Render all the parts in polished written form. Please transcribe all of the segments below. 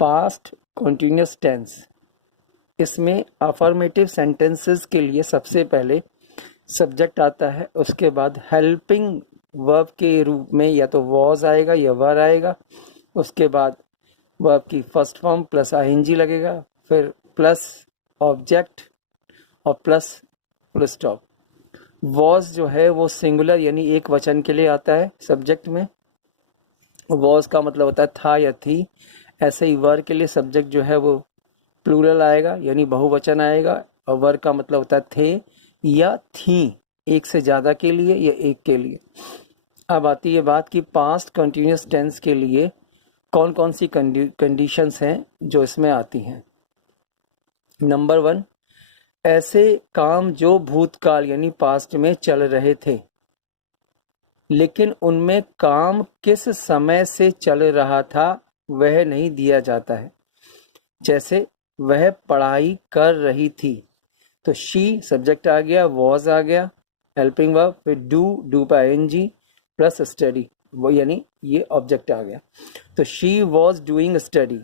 Past continuous tense. इसमें affirmative sentences के लिए सबसे पहले सब्जेक्ट आता है, उसके बाद हेल्पिंग वर्ब के रूप में या तो वॉज आएगा या वर आएगा, उसके बाद वर्ब की फर्स्ट फॉर्म प्लस आईएनजी लगेगा, फिर प्लस ऑब्जेक्ट और प्लस फुल स्टॉप। वॉज जो है वो सिंगुलर यानी एक वचन के लिए आता है सब्जेक्ट में। वॉज का मतलब होता है था या थी। ऐसे ही वर के लिए सब्जेक्ट जो है वो प्लूरल आएगा यानी बहुवचन आएगा, और वर का मतलब होता है थे या थी, एक से ज़्यादा के लिए या एक के लिए। अब आती है बात कि पास्ट कंटिन्यूअस टेंस के लिए कौन कौन सी कंडीशंस हैं जो इसमें आती हैं। नंबर 1, ऐसे काम जो भूतकाल यानी पास्ट में चल रहे थे, लेकिन उनमें काम किस समय से चल रहा था वह नहीं दिया जाता है। जैसे वह पढ़ाई कर रही थी, तो शी सब्जेक्ट आ गया, वॉज आ गया, हेल्पिंग वर्ब, फिर डू पर आईएनजी प्लस स्टडी, वो यानी ये ऑब्जेक्ट आ गया। तो शी वॉज डूइंग स्टडी,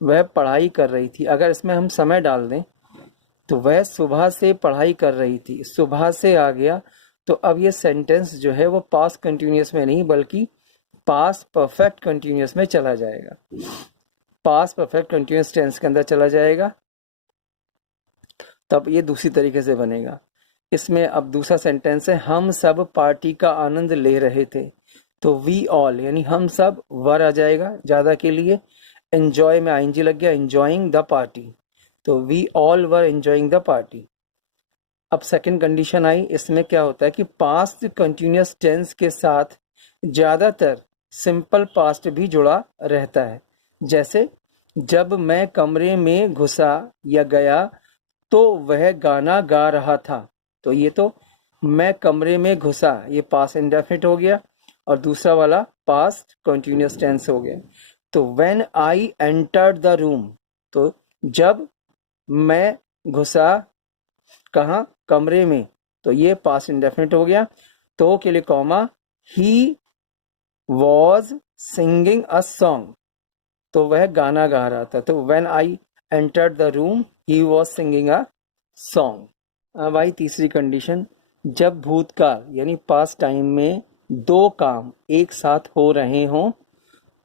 वह पढ़ाई कर रही थी। अगर इसमें हम समय डाल दें तो वह सुबह से पढ़ाई कर रही थी, सुबह से आ गया, तो अब ये सेंटेंस जो है वो पास्ट कंटिन्यूअस में नहीं बल्कि पास्ट परफेक्ट कंटिन्यूअस में चला जाएगा, पास्ट परफेक्ट कंटिन्यूअस टेंस के अंदर चला जाएगा। तब ये दूसरी तरीके से बनेगा। इसमें अब दूसरा सेंटेंस है, हम सब पार्टी का आनंद ले रहे थे, तो वी ऑल यानी हम सब वर आ जाएगा ज़्यादा के लिए। एंजॉय में आईएनजी लग गया, एंजॉइंग द पार्टी, तो we all were enjoying the party. अब सेकंड कंडीशन आई, इसमें क्या होता है कि पास्ट कंटिन्यूअस टेंस के साथ ज़्यादातर सिंपल पास्ट भी जुड़ा रहता है। जैसे जब मैं कमरे में घुसा या गया तो वह गाना गा रहा था, तो ये तो मैं कमरे में घुसा ये पास्ट इंडेफिनिट हो गया, और दूसरा वाला पास्ट कंटिन्यूअस टेंस हो गया। तो when I entered the room, तो जब मैं घुसा कहाँ, कमरे में, तो ये पास्ट इंडेफिनिट हो गया। तो के लिए comma, he was singing a song, तो वह गाना गा रहा था, तो when I entered the room he was singing a song. अब आई तीसरी कंडीशन, जब भूतकाल यानी पास्ट टाइम में दो काम एक साथ हो रहे हों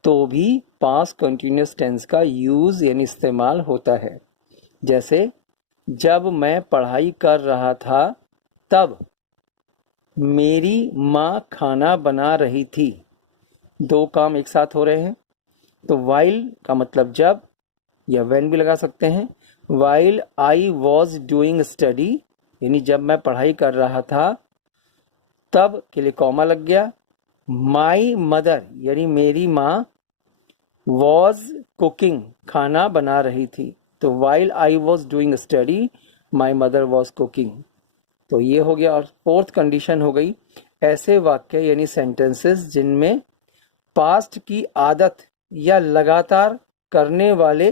तो भी पास्ट कंटिन्यूअस टेंस का यूज यानी इस्तेमाल होता है। जैसे जब मैं पढ़ाई कर रहा था तब मेरी माँ खाना बना रही थी, दो काम एक साथ हो रहे हैं, तो वाइल का मतलब जब या व्हेन भी लगा सकते हैं। While I was doing study यानी जब मैं पढ़ाई कर रहा था, तब के लिए कॉमा लग गया। माई मदर यानी मेरी माँ वॉज कुकिंग खाना बना रही थी, तो while I was doing study my mother was cooking, तो ये हो गया। और फोर्थ कंडीशन हो गई, ऐसे वाक्य यानी सेंटेंसेस जिनमें पास्ट की आदत या लगातार करने वाले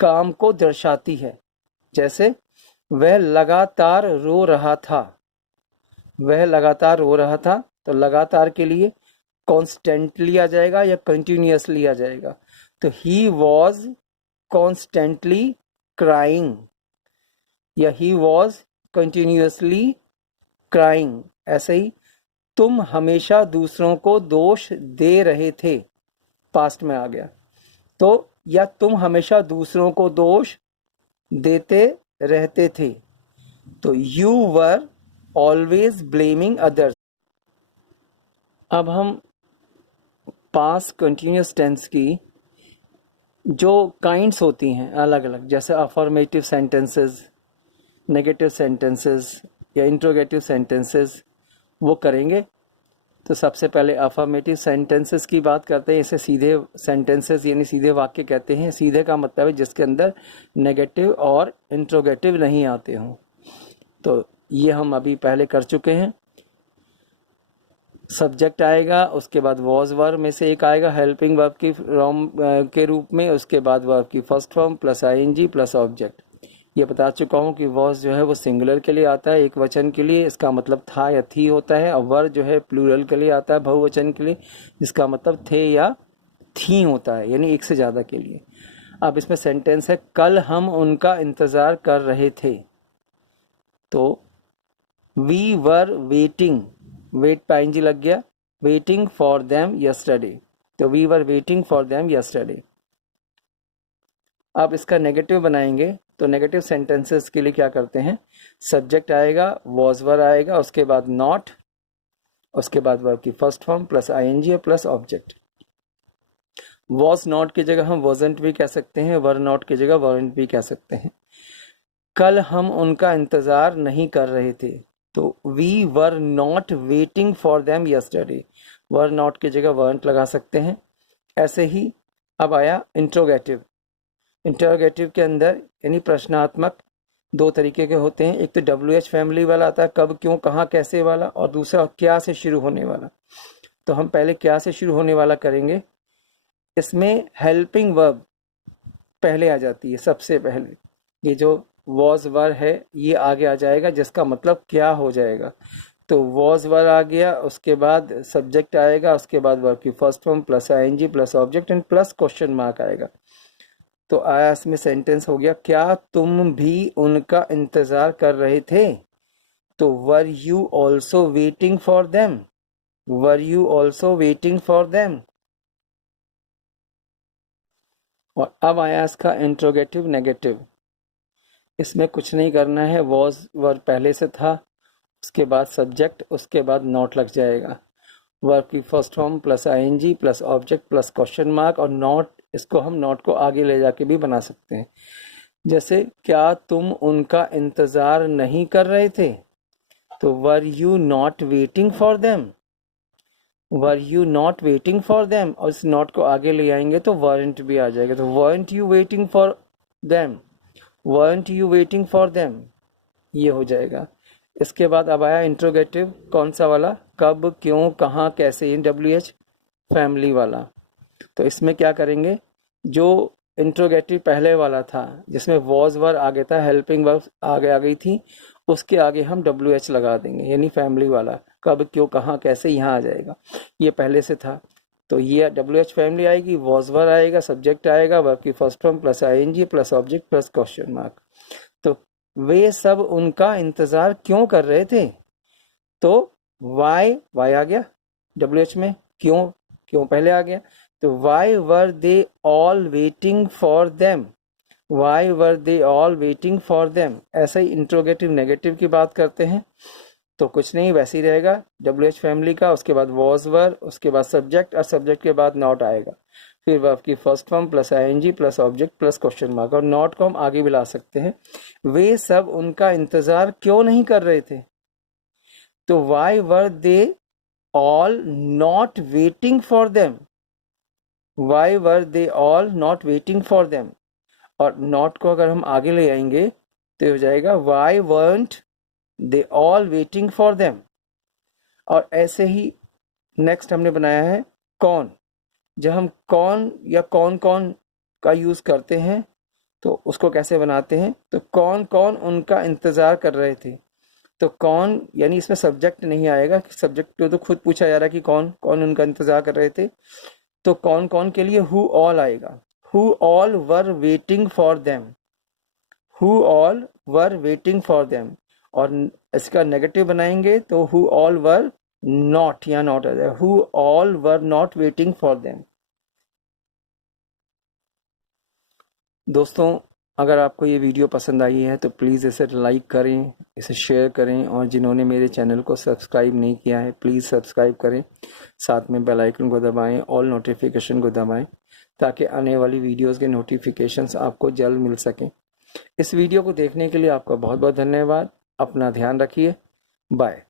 काम को दर्शाती है। जैसे वह लगातार रो रहा था, वह लगातार रो रहा था, तो लगातार के लिए कॉन्स्टेंटली आ जाएगा या कंटिन्यूअसली आ जाएगा, तो ही वॉज कॉन्स्टेंटली क्राइंग या ही वॉज कंटिन्यूअसली क्राइंग। ऐसे ही तुम हमेशा दूसरों को दोष दे रहे थे, पास्ट में आ गया, तो या तुम हमेशा दूसरों को दोष देते रहते थे, तो you were always blaming others. अब हम पास्ट कंटिन्यूअस टेंस की जो काइंड्स होती हैं अलग अलग, जैसे अफर्मेटिव सेंटेंसेस, नेगेटिव सेंटेंसेस या इंट्रोगेटिव सेंटेंसेस, वो करेंगे। तो सबसे पहले अफर्मेटिव सेंटेंसेस की बात करते हैं। इसे सीधे सेंटेंसेस यानी सीधे वाक्य कहते हैं। सीधे का मतलब है जिसके अंदर नेगेटिव और इंट्रोगेटिव नहीं आते हों, तो ये हम अभी पहले कर चुके हैं। सब्जेक्ट आएगा, उसके बाद वॉज वर्ब में से एक आएगा हेल्पिंग वर्ब की के रूप में, उसके बाद वर्ब की first form plus ING plus object. ये बता चुका हूँ कि वॉज जो है वो सिंगुलर के लिए आता है, एक वचन के लिए, इसका मतलब था या थी होता है। और वर जो है प्लूरल के लिए आता है, बहुवचन के लिए, जिसका मतलब थे या थी होता है, यानी एक से ज़्यादा के लिए। अब इसमें सेंटेंस है कल हम उनका इंतज़ार कर रहे थे, तो वी वर वेटिंग, वेट पाएंजी लग गया, वेटिंग फॉर देम यस्टरडे, तो we were waiting for them yesterday. अब इसका नेगेटिव बनाएंगे, तो नेगेटिव सेंटेंसेस के लिए क्या करते हैं, सब्जेक्ट आएगा, वॉज वर आएगा, उसके बाद नॉट, उसके बाद वर्ब की first form plus ING plus object. Was not की जगह हम वॉजेंट भी कह सकते हैं, वर नॉट की जगह वॉरेंट भी कह सकते हैं। कल हम उनका इंतजार नहीं कर रहे थे, तो we were not waiting for them yesterday, were not की जगह वरंट लगा सकते हैं। ऐसे ही अब आया इंट्रोगेटिव। इंट्रोगेटिव के अंदर यानी प्रश्नात्मक दो तरीके के होते हैं, एक तो WH फैमिली वाला आता है, कब क्यों कहाँ कैसे वाला, और दूसरा क्या से शुरू होने वाला। तो हम पहले क्या से शुरू होने वाला करेंगे। इसमें हेल्पिंग वर्ब पहले आ जाती है, सबसे पहले ये जो वॉज वर है ये आगे आ जाएगा, जिसका मतलब क्या हो जाएगा। तो वॉज वर आ गया, उसके बाद सब्जेक्ट आएगा, उसके बाद वर्ब की first form plus ING plus object and plus question mark आएगा। तो आया इसमें सेंटेंस हो गया, क्या तुम भी उनका इंतजार कर रहे थे, तो were you also waiting for them, were you also waiting for them. और अब आया इसका इंट्रोगेटिव नेगेटिव। इसमें कुछ नहीं करना है, वॉज वर पहले से था, उसके बाद सब्जेक्ट, उसके बाद नॉट लग जाएगा, वर्ब की first form plus ING plus object plus question mark, और नॉट, इसको हम नॉट को आगे ले जाके भी बना सकते हैं। जैसे क्या तुम उनका इंतजार नहीं कर रहे थे, तो were you not waiting for them, were you not waiting for them, और इस नॉट को आगे ले आएंगे तो वरंट भी आ जाएगा, तो weren't you waiting for them, weren't you waiting for them, ये हो जाएगा। इसके बाद अब आया इंट्रोगेटिव, कौन सा वाला, कब क्यों कहाँ कैसे, WH फैमिली वाला। तो इसमें क्या करेंगे, जो इंट्रोगेटिव पहले वाला था जिसमें वॉज वर आगे था, हेल्पिंग वर्ब आगे आ गई थी, उसके आगे हम WH लगा देंगे, यानी फैमिली वाला, कब क्यों कहाँ कैसे यहाँ आ जाएगा, ये पहले से था, तो ये WH फैमिली आएगी, वॉज वर आएगा, सब्जेक्ट आएगा, वर्ब की first form plus ING plus object plus question mark. तो वे सब उनका इंतजार क्यों कर रहे थे, तो वाई आ गया WH में, क्यों पहले आ गया, तो why were they all waiting for them, why were they all waiting for them. ऐसा ही इंट्रोगेटिव नेगेटिव की बात करते हैं, तो कुछ नहीं, वैसे ही रहेगा, WH फैमिली का, उसके बाद वॉज वर, उसके बाद सब्जेक्ट, और सब्जेक्ट के बाद नॉट आएगा, फिर वर्ब की first form plus ING plus object plus question mark, और नॉट को हम आगे भी ला सकते हैं। वे सब उनका इंतजार क्यों नहीं कर रहे थे, तो why were they all not waiting for them, why were they all not waiting for them, और नॉट को अगर हम आगे ले आएंगे तो हो जाएगा why weren't they all waiting for them. और ऐसे ही नेक्स्ट हमने बनाया है कौन। जब हम कौन या कौन कौन का यूज करते हैं तो उसको कैसे बनाते हैं, तो कौन कौन उनका इंतजार कर रहे थे, तो कौन यानी इसमें सब्जेक्ट नहीं आएगा, सब्जेक्ट तो खुद पूछा जा रहा है कि कौन कौन उनका इंतजार कर रहे थे, तो कौन कौन के लिए हु ऑल आएगा, who all were waiting for them, who all were waiting for them. और इसका नेगेटिव बनाएंगे तो हु ऑल वर नॉट, या नॉट आ जाएगा, who all were not waiting for them. दोस्तों, अगर आपको ये वीडियो पसंद आई है तो प्लीज़ इसे लाइक करें, इसे शेयर करें, और जिन्होंने मेरे चैनल को सब्सक्राइब नहीं किया है प्लीज़ सब्सक्राइब करें, साथ में बेल आइकन को दबाएं, ऑल नोटिफिकेशन को दबाएं, ताकि आने वाली वीडियोस के नोटिफिकेशंस आपको जल्द मिल सकें। इस वीडियो को देखने के लिए आपका बहुत बहुत धन्यवाद। अपना ध्यान रखिए। बाय।